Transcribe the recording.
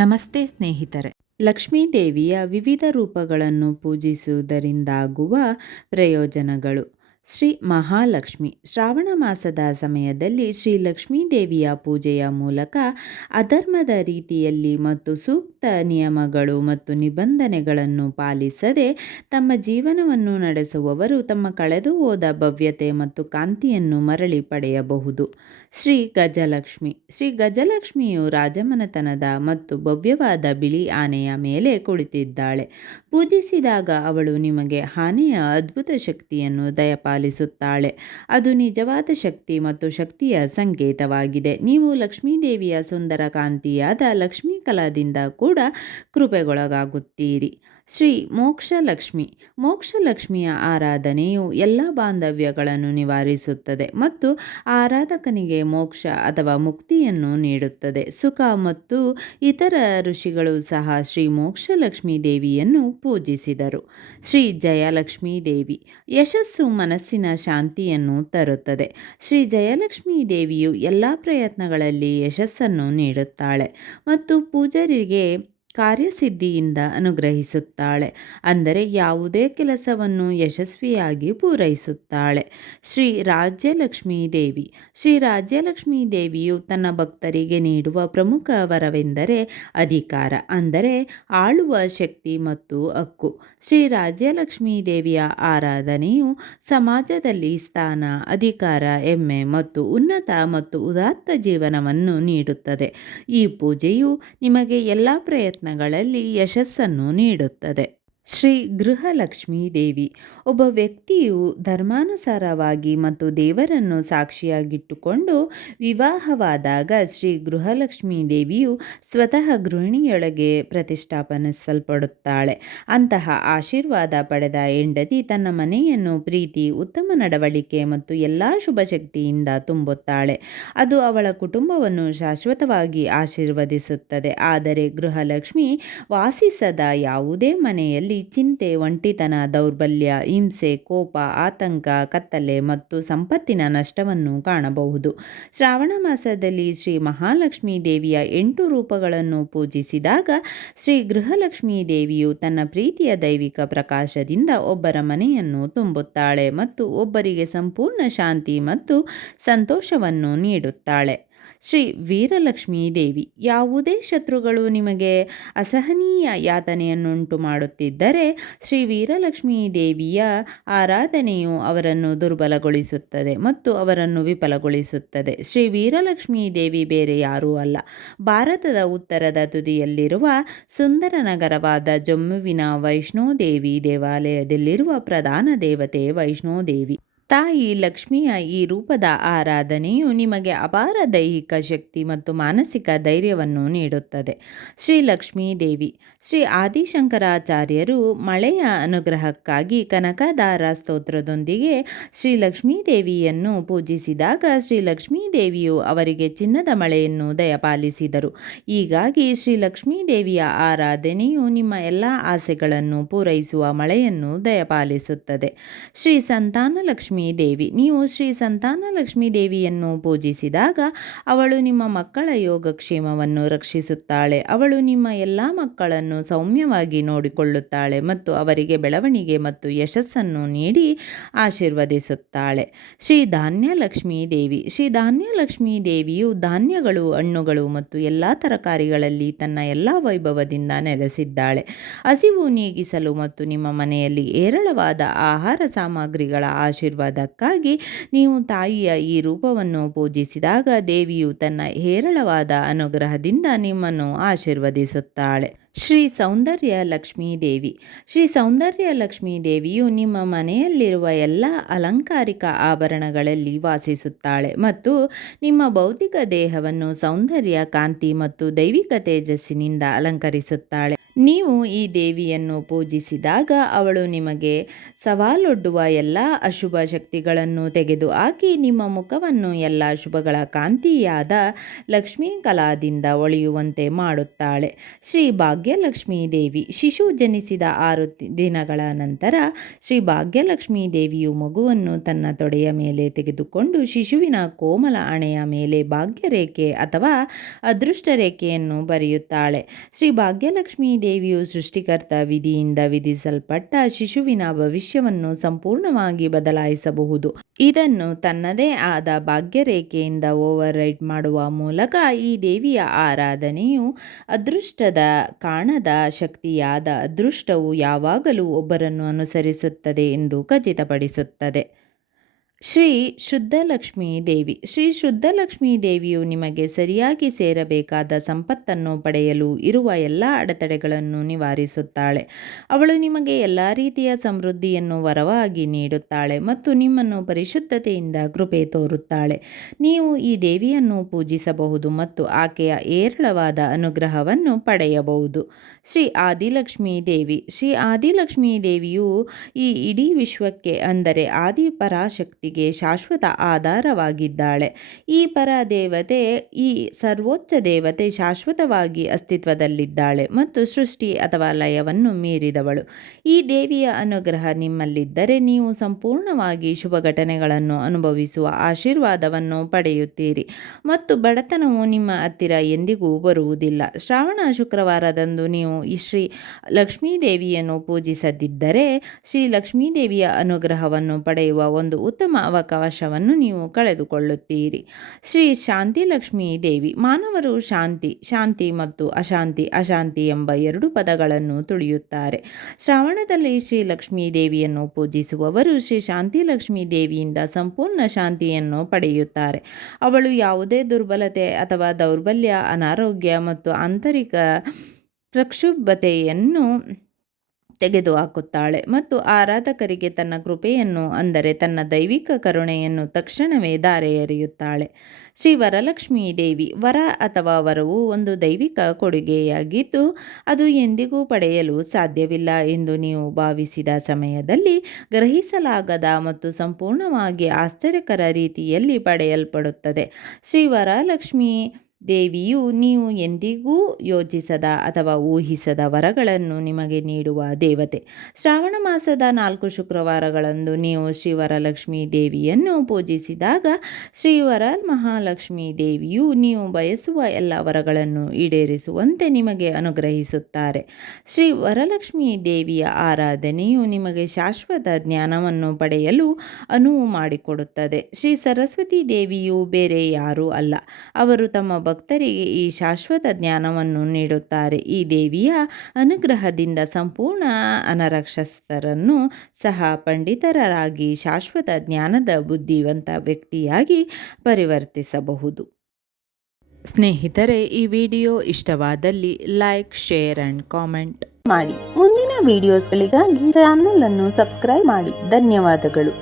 ನಮಸ್ತೆ ಸ್ನೇಹಿತರೆ. ಲಕ್ಷ್ಮೀ ದೇವಿಯ ವಿವಿಧ ರೂಪಗಳನ್ನು ಪೂಜಿಸುವುದರಿಂದಾಗುವ ಪ್ರಯೋಜನಗಳು. ಶ್ರೀ ಮಹಾಲಕ್ಷ್ಮಿ. ಶ್ರಾವಣ ಮಾಸದ ಸಮಯದಲ್ಲಿ ಶ್ರೀ ಲಕ್ಷ್ಮೀ ದೇವಿಯ ಪೂಜೆಯ ಮೂಲಕ ಅಧರ್ಮದ ರೀತಿಯಲ್ಲಿ ಮತ್ತು ಸೂಕ್ತ ನಿಯಮಗಳು ಮತ್ತು ನಿಬಂಧನೆಗಳನ್ನು ಪಾಲಿಸದೆ ತಮ್ಮ ಜೀವನವನ್ನು ನಡೆಸುವವರು ತಮ್ಮ ಕಳೆದು ಹೋದ ಭವ್ಯತೆ ಮತ್ತು ಕಾಂತಿಯನ್ನು ಮರಳಿ ಪಡೆಯಬಹುದು. ಶ್ರೀ ಗಜಲಕ್ಷ್ಮಿ. ಶ್ರೀ ಗಜಲಕ್ಷ್ಮಿಯು ರಾಜಮನೆತನದ ಮತ್ತು ಭವ್ಯವಾದ ಬಿಳಿ ಆನೆಯ ಮೇಲೆ ಕುಳಿತಿದ್ದಾಳೆ. ಪೂಜಿಸಿದಾಗ ಅವಳು ನಿಮಗೆ ಆನೆಯ ಅದ್ಭುತ ಶಕ್ತಿಯನ್ನು ದಯಪಾಲಿಸುತ್ತಾಳೆ. ಅದು ನಿಜವಾದ ಶಕ್ತಿ ಮತ್ತು ಶಕ್ತಿಯ ಸಂಕೇತವಾಗಿದೆ. ನೀವು ಲಕ್ಷ್ಮೀದೇವಿಯ ಸುಂದರ ಕಾಂತಿಯಾದ ಲಕ್ಷ್ಮೀ ಕಲಾದಿಂದ ಕೂಡ ಕೃಪೆಗೊಳಗಾಗುತ್ತೀರಿ. ಶ್ರೀ ಮೋಕ್ಷಲಕ್ಷ್ಮಿ. ಮೋಕ್ಷಲಕ್ಷ್ಮಿಯ ಆರಾಧನೆಯು ಎಲ್ಲ ಬಾಂಧವ್ಯಗಳನ್ನು ನಿವಾರಿಸುತ್ತದೆ ಮತ್ತು ಆರಾಧಕನಿಗೆ ಮೋಕ್ಷ ಅಥವಾ ಮುಕ್ತಿಯನ್ನು ನೀಡುತ್ತದೆ. ಸುಖ ಮತ್ತು ಇತರ ಋಷಿಗಳು ಸಹ ಶ್ರೀ ಮೋಕ್ಷಲಕ್ಷ್ಮೀ ದೇವಿಯನ್ನು ಪೂಜಿಸಿದರು. ಶ್ರೀ ಜಯಲಕ್ಷ್ಮೀ ದೇವಿ. ಯಶಸ್ಸು ಮನಸ್ಸಿನ ಶಾಂತಿಯನ್ನು ತರುತ್ತದೆ. ಶ್ರೀ ಜಯಲಕ್ಷ್ಮೀ ದೇವಿಯು ಎಲ್ಲ ಪ್ರಯತ್ನಗಳಲ್ಲಿ ಯಶಸ್ಸನ್ನು ನೀಡುತ್ತಾಳೆ ಮತ್ತು ಪೂಜಾರಿಗೆ ಕಾರ್ಯಸಿದ್ಧಿಯಿಂದ ಅನುಗ್ರಹಿಸುತ್ತಾಳೆ. ಅಂದರೆ ಯಾವುದೇ ಕೆಲಸವನ್ನು ಯಶಸ್ವಿಯಾಗಿ ಪೂರೈಸುತ್ತಾಳೆ. ಶ್ರೀ ರಾಜ್ಯಲಕ್ಷ್ಮೀ ದೇವಿ. ಶ್ರೀ ರಾಜ್ಯಲಕ್ಷ್ಮೀ ದೇವಿಯು ತನ್ನ ಭಕ್ತರಿಗೆ ನೀಡುವ ಪ್ರಮುಖ ವರವೆಂದರೆ ಅಧಿಕಾರ, ಅಂದರೆ ಆಳುವ ಶಕ್ತಿ ಮತ್ತು ಹಕ್ಕು. ಶ್ರೀ ರಾಜ್ಯಲಕ್ಷ್ಮೀ ದೇವಿಯ ಆರಾಧನೆಯು ಸಮಾಜದಲ್ಲಿ ಸ್ಥಾನ, ಅಧಿಕಾರ, ಹೆಮ್ಮೆ ಮತ್ತು ಉನ್ನತ ಮತ್ತು ಉದಾತ್ತ ಜೀವನವನ್ನು ನೀಡುತ್ತದೆ. ಈ ಪೂಜೆಯು ನಿಮಗೆ ಎಲ್ಲ ಪ್ರಯತ್ನಗಳಲ್ಲಿ ಯಶಸ್ಸನ್ನು ನೀಡುತ್ತದೆ. ಶ್ರೀ ಗೃಹಲಕ್ಷ್ಮೀ ದೇವಿ. ಒಬ್ಬ ವ್ಯಕ್ತಿಯು ಧರ್ಮಾನುಸಾರವಾಗಿ ಮತ್ತು ದೇವರನ್ನು ಸಾಕ್ಷಿಯಾಗಿಟ್ಟುಕೊಂಡು ವಿವಾಹವಾದಾಗ ಶ್ರೀ ಗೃಹಲಕ್ಷ್ಮೀ ದೇವಿಯು ಸ್ವತಃ ಗೃಹಿಣಿಯೊಳಗೆ ಪ್ರತಿಷ್ಠಾಪಿಸಲ್ಪಡುತ್ತಾಳೆ. ಅಂತಹ ಆಶೀರ್ವಾದ ಪಡೆದ ಹೆಂಡತಿ ತನ್ನ ಮನೆಯನ್ನು ಪ್ರೀತಿ, ಉತ್ತಮ ನಡವಳಿಕೆ ಮತ್ತು ಎಲ್ಲ ಶುಭ ಶಕ್ತಿಯಿಂದ ತುಂಬುತ್ತಾಳೆ. ಅದು ಅವಳ ಕುಟುಂಬವನ್ನು ಶಾಶ್ವತವಾಗಿ ಆಶೀರ್ವದಿಸುತ್ತದೆ. ಆದರೆ ಗೃಹಲಕ್ಷ್ಮಿ ವಾಸಿಸದ ಯಾವುದೇ ಮನೆಯಲ್ಲಿ ಚಿಂತೆ, ಒಂಟಿತನ, ದೌರ್ಬಲ್ಯ, ಹಿಂಸೆ, ಕೋಪ, ಆತಂಕ, ಕತ್ತಲೆ ಮತ್ತು ಸಂಪತ್ತಿನ ನಷ್ಟವನ್ನು ಕಾಣಬಹುದು. ಶ್ರಾವಣ ಮಾಸದಲ್ಲಿ ಶ್ರೀ ಮಹಾಲಕ್ಷ್ಮೀ ದೇವಿಯ 8 ರೂಪಗಳನ್ನು ಪೂಜಿಸಿದಾಗ ಶ್ರೀ ಗೃಹಲಕ್ಷ್ಮೀ ದೇವಿಯು ತನ್ನ ಪ್ರೀತಿಯ ದೈವಿಕ ಪ್ರಕಾಶದಿಂದ ಒಬ್ಬರ ಮನೆಯನ್ನು ತುಂಬುತ್ತಾಳೆ ಮತ್ತು ಒಬ್ಬರಿಗೆ ಸಂಪೂರ್ಣ ಶಾಂತಿ ಮತ್ತು ಸಂತೋಷವನ್ನು ನೀಡುತ್ತಾಳೆ. ಶ್ರೀ ವೀರಲಕ್ಷ್ಮೀ ದೇವಿ. ಯಾವುದೇ ಶತ್ರುಗಳು ನಿಮಗೆ ಅಸಹನೀಯ ಯಾತನೆಯನ್ನುಂಟು ಮಾಡುತ್ತಿದ್ದರೆ ಶ್ರೀ ವೀರಲಕ್ಷ್ಮೀ ದೇವಿಯ ಆರಾಧನೆಯು ಅವರನ್ನು ದುರ್ಬಲಗೊಳಿಸುತ್ತದೆ ಮತ್ತು ಅವರನ್ನು ವಿಫಲಗೊಳಿಸುತ್ತದೆ. ಶ್ರೀ ವೀರಲಕ್ಷ್ಮೀ ದೇವಿ ಬೇರೆ ಯಾರೂ ಅಲ್ಲ, ಭಾರತದ ಉತ್ತರದ ತುದಿಯಲ್ಲಿರುವ ಸುಂದರ ನಗರವಾದ ಜಮ್ಮುವಿನ ವೈಷ್ಣೋದೇವಿ ದೇವಾಲಯದಲ್ಲಿರುವ ಪ್ರಧಾನ ದೇವತೆ ವೈಷ್ಣೋದೇವಿ. ತಾಯಿ ಲಕ್ಷ್ಮಿಯ ಈ ರೂಪದ ಆರಾಧನೆಯು ನಿಮಗೆ ಅಪಾರ ದೈಹಿಕ ಶಕ್ತಿ ಮತ್ತು ಮಾನಸಿಕ ಧೈರ್ಯವನ್ನು ನೀಡುತ್ತದೆ. ಶ್ರೀ ಲಕ್ಷ್ಮೀ ದೇವಿ. ಶ್ರೀ ಆದಿಶಂಕರಾಚಾರ್ಯರು ಮಳೆಯ ಅನುಗ್ರಹಕ್ಕಾಗಿ ಕನಕಧಾರ ಸ್ತೋತ್ರದೊಂದಿಗೆ ಶ್ರೀ ಲಕ್ಷ್ಮೀ ದೇವಿಯನ್ನು ಪೂಜಿಸಿದಾಗ ಶ್ರೀ ಲಕ್ಷ್ಮೀ ದೇವಿಯು ಅವರಿಗೆ ಚಿನ್ನದ ಮಳೆಯನ್ನು ದಯಪಾಲಿಸಿದರು. ಹೀಗಾಗಿ ಶ್ರೀ ಲಕ್ಷ್ಮೀ ದೇವಿಯ ಆರಾಧನೆಯು ನಿಮ್ಮ ಎಲ್ಲ ಆಸೆಗಳನ್ನು ಪೂರೈಸುವ ಮಳೆಯನ್ನು ದಯಪಾಲಿಸುತ್ತದೆ. ಶ್ರೀ ಸಂತಾನಲಕ್ಷ್ಮೀ ದೇವಿ. ನೀವು ಶ್ರೀ ಸಂತಾನಲಕ್ಷ್ಮೀ ದೇವಿಯನ್ನು ಪೂಜಿಸಿದಾಗ ಅವಳು ನಿಮ್ಮ ಮಕ್ಕಳ ಯೋಗಕ್ಷೇಮವನ್ನು ರಕ್ಷಿಸುತ್ತಾಳೆ. ಅವಳು ನಿಮ್ಮ ಎಲ್ಲ ಮಕ್ಕಳನ್ನು ಸೌಮ್ಯವಾಗಿ ನೋಡಿಕೊಳ್ಳುತ್ತಾಳೆ ಮತ್ತು ಅವರಿಗೆ ಬೆಳವಣಿಗೆ ಮತ್ತು ಯಶಸ್ಸನ್ನು ನೀಡಿ ಆಶೀರ್ವದಿಸುತ್ತಾಳೆ. ಶ್ರೀ ಧಾನ್ಯಲಕ್ಷ್ಮೀ ದೇವಿ. ಶ್ರೀ ಧಾನ್ಯಲಕ್ಷ್ಮೀ ದೇವಿಯು ಧಾನ್ಯಗಳು, ಹಣ್ಣುಗಳು ಮತ್ತು ಎಲ್ಲ ತರಕಾರಿಗಳಲ್ಲಿ ತನ್ನ ಎಲ್ಲ ವೈಭವದಿಂದ ನೆಲೆಸಿದ್ದಾಳೆ. ಹಸಿವು ನೀಗಿಸಲು ಮತ್ತು ನಿಮ್ಮ ಮನೆಯಲ್ಲಿ ಹೇರಳವಾದ ಆಹಾರ ಸಾಮಗ್ರಿಗಳ ಆಶೀರ್ವಾದಕ್ಕಾಗಿ ನೀವು ತಾಯಿಯ ಈ ರೂಪವನ್ನು ಪೂಜಿಸಿದಾಗ ದೇವಿಯು ತನ್ನ ಹೇರಳವಾದ ಅನುಗ್ರಹದಿಂದ ನಿಮ್ಮನ್ನು ಆಶೀರ್ವದಿಸುತ್ತಾಳೆ. ಶ್ರೀ ಸೌಂದರ್ಯ ಲಕ್ಷ್ಮೀ ದೇವಿ. ಶ್ರೀ ಸೌಂದರ್ಯ ಲಕ್ಷ್ಮೀ ದೇವಿಯು ನಿಮ್ಮ ಮನೆಯಲ್ಲಿರುವ ಎಲ್ಲ ಅಲಂಕಾರಿಕ ಆಭರಣಗಳಲ್ಲಿ ವಾಸಿಸುತ್ತಾಳೆ ಮತ್ತು ನಿಮ್ಮ ಭೌತಿಕ ದೇಹವನ್ನು ಸೌಂದರ್ಯ, ಕಾಂತಿ ಮತ್ತು ದೈವಿಕ ತೇಜಸ್ಸಿನಿಂದ ಅಲಂಕರಿಸುತ್ತಾಳೆ. ನೀವು ಈ ದೇವಿಯನ್ನು ಪೂಜಿಸಿದಾಗ ಅವಳು ನಿಮಗೆ ಸವಾಲೊಡ್ಡುವ ಎಲ್ಲ ಅಶುಭ ಶಕ್ತಿಗಳನ್ನು ತೆಗೆದುಹಾಕಿ ನಿಮ್ಮ ಮುಖವನ್ನು ಎಲ್ಲ ಶುಭಗಳ ಕಾಂತಿಯಾದ ಲಕ್ಷ್ಮೀ ಕಲಾದಿಂದ ಒಳೆಯುವಂತೆ ಮಾಡುತ್ತಾಳೆ. ಶ್ರೀ ಭಾಗ್ಯಲಕ್ಷ್ಮೀ ದೇವಿ ಶಿಶು ಜನಿಸಿದ 6 ದಿನಗಳ ನಂತರ ಶ್ರೀ ಭಾಗ್ಯಲಕ್ಷ್ಮೀ ದೇವಿಯು ಮಗುವನ್ನು ತನ್ನ ತೊಡೆಯ ಮೇಲೆ ತೆಗೆದುಕೊಂಡು ಶಿಶುವಿನ ಕೋಮಲ ಹಣೆಯ ಮೇಲೆ ಭಾಗ್ಯರೇಖೆ ಅಥವಾ ಅದೃಷ್ಟ ರೇಖೆಯನ್ನು ಬರೆಯುತ್ತಾಳೆ. ಶ್ರೀ ಭಾಗ್ಯಲಕ್ಷ್ಮೀ ದೇವಿಯು ಸೃಷ್ಟಿಕರ್ತ ವಿಧಿಯಿಂದ ವಿಧಿಸಲ್ಪಟ್ಟ ಶಿಶುವಿನ ಭವಿಷ್ಯವನ್ನು ಸಂಪೂರ್ಣವಾಗಿ ಬದಲಾಯಿಸಬಹುದು. ಇದನ್ನು ತನ್ನದೇ ಆದ ಭಾಗ್ಯರೇಖೆಯಿಂದ ಓವರ್ ರೈಡ್ ಮಾಡುವ ಮೂಲಕ ಈ ದೇವಿಯ ಆರಾಧನೆಯು ಅದೃಷ್ಟದ ಕಾಣದ ಶಕ್ತಿಯಾದ ಅದೃಷ್ಟವು ಯಾವಾಗಲೂ ಒಬ್ಬರನ್ನು ಅನುಸರಿಸುತ್ತದೆ ಎಂದು ಖಚಿತಪಡಿಸುತ್ತದೆ. ಶ್ರೀ ಶುದ್ಧಲಕ್ಷ್ಮೀ ದೇವಿ ಶ್ರೀ ಶುದ್ಧಲಕ್ಷ್ಮೀ ದೇವಿಯು ನಿಮಗೆ ಸರಿಯಾಗಿ ಸೇರಬೇಕಾದ ಸಂಪತ್ತನ್ನು ಪಡೆಯಲು ಇರುವ ಎಲ್ಲ ಅಡೆತಡೆಗಳನ್ನು ನಿವಾರಿಸುತ್ತಾಳೆ. ಅವಳು ನಿಮಗೆ ಎಲ್ಲ ರೀತಿಯ ಸಮೃದ್ಧಿಯನ್ನು ವರವಾಗಿ ನೀಡುತ್ತಾಳೆ ಮತ್ತು ನಿಮ್ಮನ್ನು ಪರಿಶುದ್ಧತೆಯಿಂದ ಕೃಪೆ ತೋರುತ್ತಾಳೆ. ನೀವು ಈ ದೇವಿಯನ್ನು ಪೂಜಿಸಬಹುದು ಮತ್ತು ಆಕೆಯ ಏರಳವಾದ ಅನುಗ್ರಹವನ್ನು ಪಡೆಯಬಹುದು. ಶ್ರೀ ಆದಿಲಕ್ಷ್ಮೀ ದೇವಿ ಶ್ರೀ ಆದಿಲಕ್ಷ್ಮೀ ದೇವಿಯು ಈ ಇಡೀ ವಿಶ್ವಕ್ಕೆ ಅಂದರೆ ಆದಿ ಪರಾಶಕ್ತಿ ಶಾಶ್ವತ ಆಧಾರವಾಗಿದ್ದಾಳೆ. ಈ ಪರದೇವತೆ ಈ ಸರ್ವೋಚ್ಚ ದೇವತೆ ಶಾಶ್ವತವಾಗಿ ಅಸ್ತಿತ್ವದಲ್ಲಿದ್ದಾಳೆ ಮತ್ತು ಸೃಷ್ಟಿ ಅಥವಾ ಲಯವನ್ನು ಮೀರಿದವಳು. ಈ ದೇವಿಯ ಅನುಗ್ರಹ ನಿಮ್ಮಲ್ಲಿದ್ದರೆ ನೀವು ಸಂಪೂರ್ಣವಾಗಿ ಶುಭ ಘಟನೆಗಳನ್ನು ಅನುಭವಿಸುವ ಆಶೀರ್ವಾದವನ್ನು ಪಡೆಯುತ್ತೀರಿ ಮತ್ತು ಬಡತನವು ನಿಮ್ಮ ಹತ್ತಿರ ಎಂದಿಗೂ ಬರುವುದಿಲ್ಲ. ಶ್ರಾವಣ ಶುಕ್ರವಾರದಂದು ನೀವು ಈ ಶ್ರೀ ಲಕ್ಷ್ಮೀ ದೇವಿಯನ್ನು ಪೂಜಿಸದಿದ್ದರೆ ಶ್ರೀ ಲಕ್ಷ್ಮೀ ದೇವಿಯ ಅನುಗ್ರಹವನ್ನು ಪಡೆಯುವ ಒಂದು ಉತ್ತಮ ಅವಕಾಶವನ್ನು ನೀವು ಕಳೆದುಕೊಳ್ಳುತ್ತೀರಿ. ಶ್ರೀ ಶಾಂತಿ ಲಕ್ಷ್ಮೀ ದೇವಿ ಮಾನವರು ಶಾಂತಿ ಮತ್ತು ಅಶಾಂತಿ ಎಂಬ 2 ಪದಗಳನ್ನು ತುಳಿಯುತ್ತಾರೆ. ಶ್ರಾವಣದಲ್ಲಿ ಶ್ರೀ ಲಕ್ಷ್ಮೀ ದೇವಿಯನ್ನು ಪೂಜಿಸುವವರು ಶ್ರೀ ಶಾಂತಿ ಲಕ್ಷ್ಮೀ ದೇವಿಯಿಂದ ಸಂಪೂರ್ಣ ಶಾಂತಿಯನ್ನು ಪಡೆಯುತ್ತಾರೆ. ಅವಳು ಯಾವುದೇ ದುರ್ಬಲತೆ ಅಥವಾ ದೌರ್ಬಲ್ಯ, ಅನಾರೋಗ್ಯ ಮತ್ತು ಆಂತರಿಕ ಪ್ರಕ್ಷುಬ್ಧತೆಯನ್ನು ತೆಗೆದುಹಾಕುತ್ತಾಳೆ ಮತ್ತು ಆರಾಧಕರಿಗೆ ತನ್ನ ಕೃಪೆಯನ್ನು ಅಂದರೆ ತನ್ನ ದೈವಿಕ ಕರುಣೆಯನ್ನು ತಕ್ಷಣವೇ ಧಾರೆ ಎರೆಯುತ್ತಾಳೆ. ಶ್ರೀ ವರಲಕ್ಷ್ಮೀ ದೇವಿ ವರ ಅಥವಾ ವರವು ಒಂದು ದೈವಿಕ ಕೊಡುಗೆಯಾಗಿದ್ದು ಅದು ಎಂದಿಗೂ ಪಡೆಯಲು ಸಾಧ್ಯವಿಲ್ಲ ಎಂದು ನೀವು ಭಾವಿಸಿದ ಸಮಯದಲ್ಲಿ ಗ್ರಹಿಸಲಾಗದ ಮತ್ತು ಸಂಪೂರ್ಣವಾಗಿ ಆಶ್ಚರ್ಯಕರ ರೀತಿಯಲ್ಲಿ ಪಡೆಯಲ್ಪಡುತ್ತದೆ. ಶ್ರೀ ವರಲಕ್ಷ್ಮೀ ದೇವಿಯು ನೀವು ಎಂದಿಗೂ ಯೋಚಿಸದ ಅಥವಾ ಊಹಿಸದ ವರಗಳನ್ನು ನಿಮಗೆ ನೀಡುವ ದೇವತೆ. ಶ್ರಾವಣ ಮಾಸದ 4 ಶುಕ್ರವಾರಗಳಂದು ನೀವು ಶ್ರೀ ವರಲಕ್ಷ್ಮೀ ದೇವಿಯನ್ನು ಪೂಜಿಸಿದಾಗ ಶ್ರೀ ವರ ಮಹಾಲಕ್ಷ್ಮೀ ದೇವಿಯು ನೀವು ಬಯಸುವ ಎಲ್ಲ ವರಗಳನ್ನು ಈಡೇರಿಸುವಂತೆ ನಿಮಗೆ ಅನುಗ್ರಹಿಸುತ್ತಾರೆ. ಶ್ರೀ ವರಲಕ್ಷ್ಮೀ ದೇವಿಯ ಆರಾಧನೆಯು ನಿಮಗೆ ಶಾಶ್ವತ ಜ್ಞಾನವನ್ನು ಪಡೆಯಲು ಅನುವು ಮಾಡಿಕೊಡುತ್ತದೆ. ಶ್ರೀ ಸರಸ್ವತಿ ದೇವಿಯು ಬೇರೆ ಯಾರೂ ಅಲ್ಲ, ಅವರು ತಮ್ಮ ಭಕ್ತರಿಗೆ ಈ ಶಾಶ್ವತ ಜ್ಞಾನವನ್ನು ನೀಡುತ್ತಾರೆ. ಈ ದೇವಿಯ ಅನುಗ್ರಹದಿಂದ ಸಂಪೂರ್ಣ ಅನಕ್ಷರಸ್ಥರನ್ನು ಸಹ ಪಂಡಿತರಾಗಿ ಶಾಶ್ವತ ಜ್ಞಾನದ ಬುದ್ಧಿವಂತ ವ್ಯಕ್ತಿಯಾಗಿ ಪರಿವರ್ತಿಸಬಹುದು. ಸ್ನೇಹಿತರೆ, ಈ ವಿಡಿಯೋ ಇಷ್ಟವಾದಲ್ಲಿ ಲೈಕ್, ಶೇರ್ ಅಂಡ್ ಕಾಮೆಂಟ್ ಮಾಡಿ. ಮುಂದಿನ ವಿಡಿಯೋಸ್ಗಳಿಗಾಗಿ ಚಾನೆಲ್ ಅನ್ನು ಸಬ್ಸ್ಕ್ರೈಬ್ ಮಾಡಿ. ಧನ್ಯವಾದಗಳು.